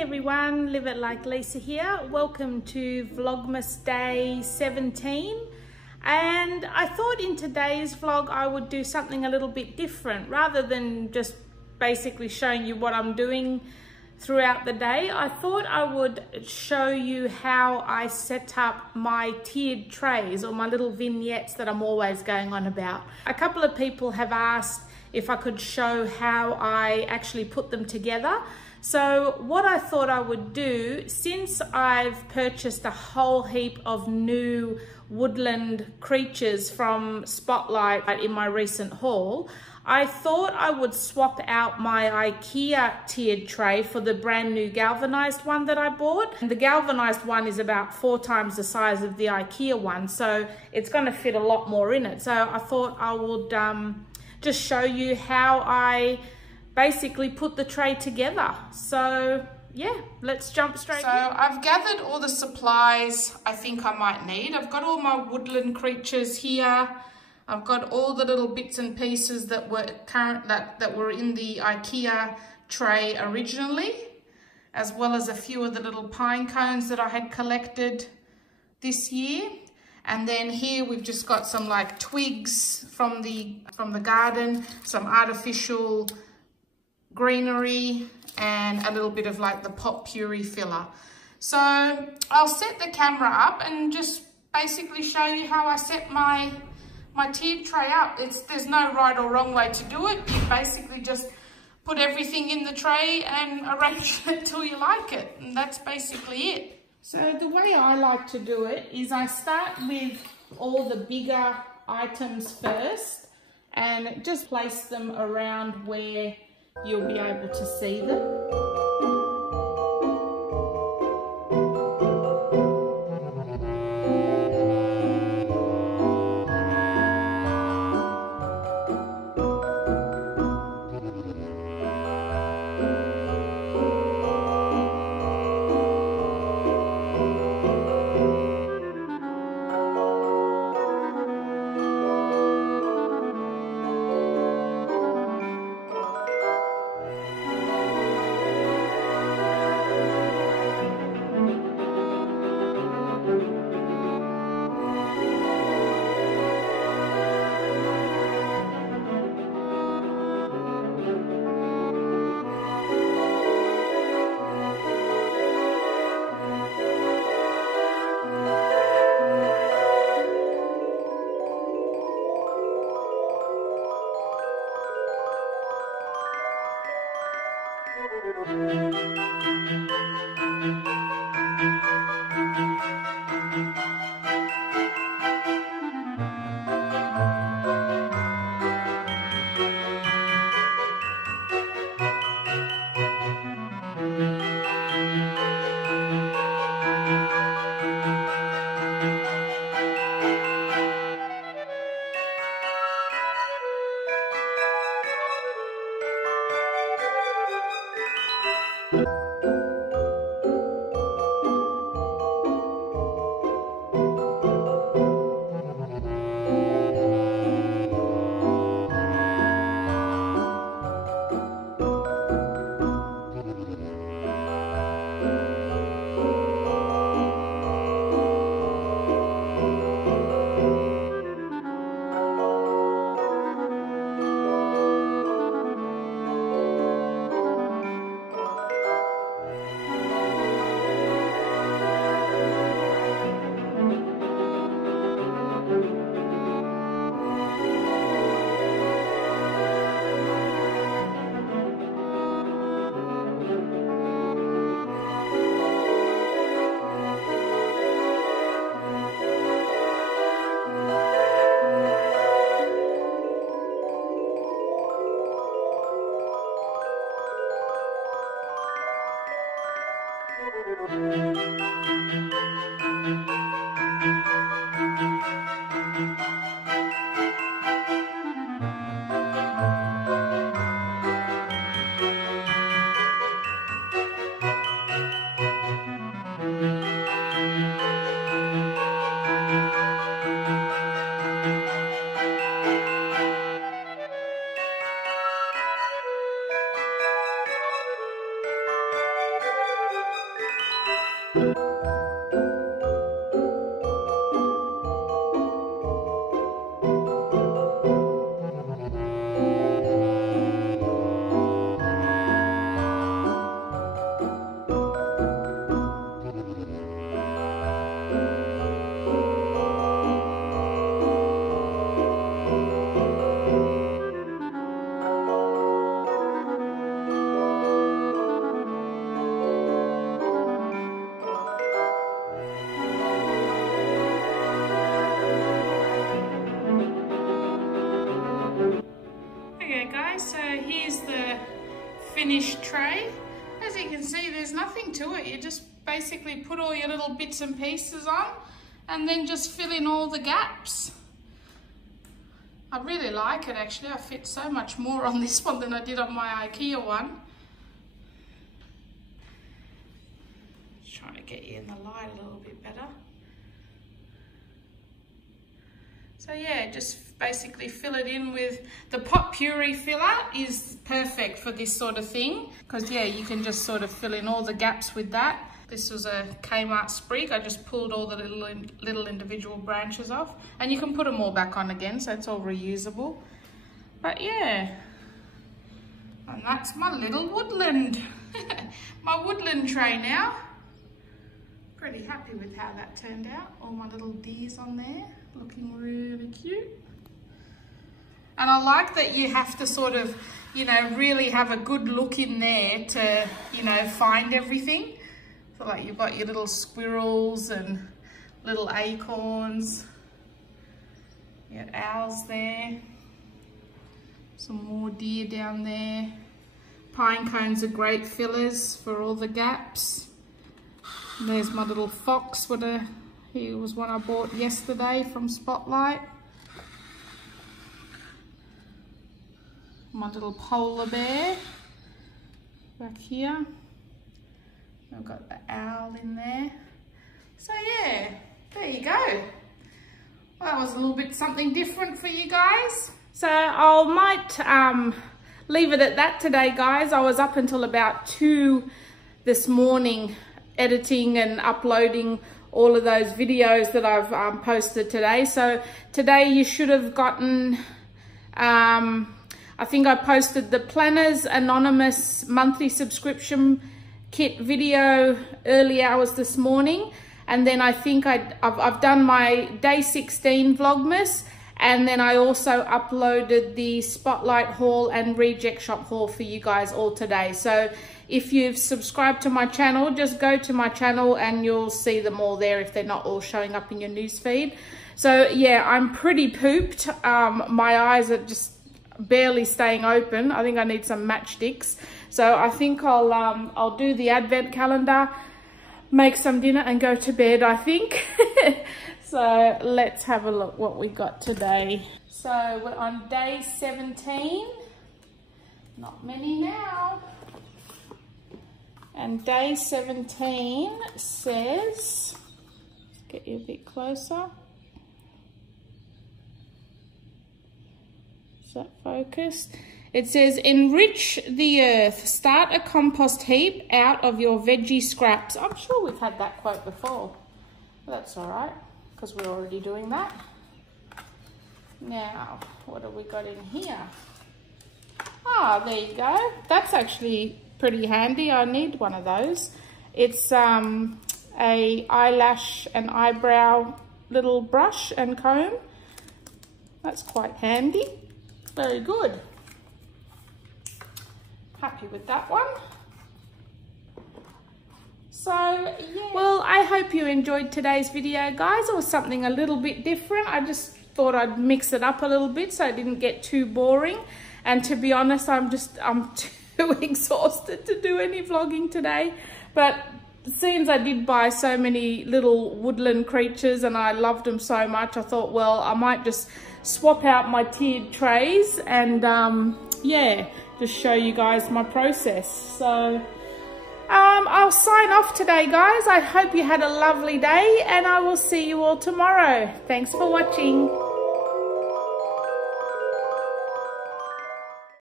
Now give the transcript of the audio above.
Hey everyone, Live It Like Lisa here. Welcome to Vlogmas Day 17. And I thought in today's vlog I would do something a little bit different. Rather than just basically showing you what I'm doing throughout the day, I thought I would show you how I set up my tiered trays, or my little vignettes that I'm always going on about. A couple of people have asked if I could show how I actually put them together. So what I thought I would do, since I've purchased a whole heap of new woodland creatures from Spotlight in my recent haul, I thought I would swap out my IKEA tiered tray for the brand new galvanized one that I bought. And the galvanized one is about 4 times the size of the IKEA one, so it's going to fit a lot more in it. So I thought I would just show you how I basically put the tray together. So yeah, let's jump straight in. So I've gathered all the supplies I think I might need. I've got all my woodland creatures here. I've got all the little bits and pieces that were that were in the IKEA tray originally, as well as a few of the little pine cones that I had collected this year. And then here we've just got some like twigs from the garden, some artificial greenery, and a little bit of like the pot puree filler. So I'll set the camera up and just basically show you how I set my tiered tray up. There's no right or wrong way to do it. You basically just put everything in the tray and arrange it till you like it, and that's basically it. So the way I like to do it is I start with all the bigger items first and just place them around where you'll be able to see them. So here's the finished tray. As you can see, there's nothing to it. You just basically put all your little bits and pieces on and then just fill in all the gaps. I really like it actually. I fit so much more on this one than I did on my IKEA one. Just trying to get you in the light a little bit better. So yeah, just basically fill it in with the pot puree filler is perfect for this sort of thing because yeah, you can just sort of fill in all the gaps with that. This was a Kmart sprig. I just pulled all the little individual branches off, and you can put them all back on again, so it's all reusable. But yeah, and that's my little woodland, my woodland tray now. Pretty happy with how that turned out. All my little deers on there, looking really cute. And I like that you have to sort of, you know, really have a good look in there to, you know, find everything. So like you've got your little squirrels and little acorns. You got owls there. Some more deer down there. Pine cones are great fillers for all the gaps. There's my little fox. He was one I bought yesterday from Spotlight. My little polar bear back here. I've got the owl in there. So yeah, there you go. Well, that was a little bit something different for you guys. So I might leave it at that today, guys. I was up until about 2 this morning editing and uploading all of those videos that I've posted today. So today you should have gotten, I think I posted the Planners Anonymous monthly subscription kit video early hours this morning. And then I think I've done my day 16 Vlogmas. And then I also uploaded the Spotlight haul and Reject Shop haul for you guys all today. So if you've subscribed to my channel, just go to my channel and you'll see them all there if they're not all showing up in your newsfeed. So yeah, I'm pretty pooped. My eyes are just barely staying open. I think I need some matchsticks. So I think I'll do the advent calendar, make some dinner and go to bed, I think. So let's have a look what we got today. So we're on day 17. Not many now. And day 17 says, let's get you a bit closer. Is that focused? It says, enrich the earth. Start a compost heap out of your veggie scraps. I'm sure we've had that quote before. That's all right, because we're already doing that. Now, what have we got in here? Ah, there you go. That's actually pretty handy. I need one of those. It's a eyelash and eyebrow little brush and comb. That's quite handy. Very good. Happy with that one. So yeah, well, I hope you enjoyed today's video, guys. It was something a little bit different. I just thought I'd mix it up a little bit so it didn't get too boring. And to be honest, I'm too exhausted to do any vlogging today. But since I did buy so many little woodland creatures and I loved them so much, I thought, well, I might just swap out my tiered trays and yeah, just show you guys my process. So I'll sign off today, guys. I hope you had a lovely day and I will see you all tomorrow. Thanks for watching.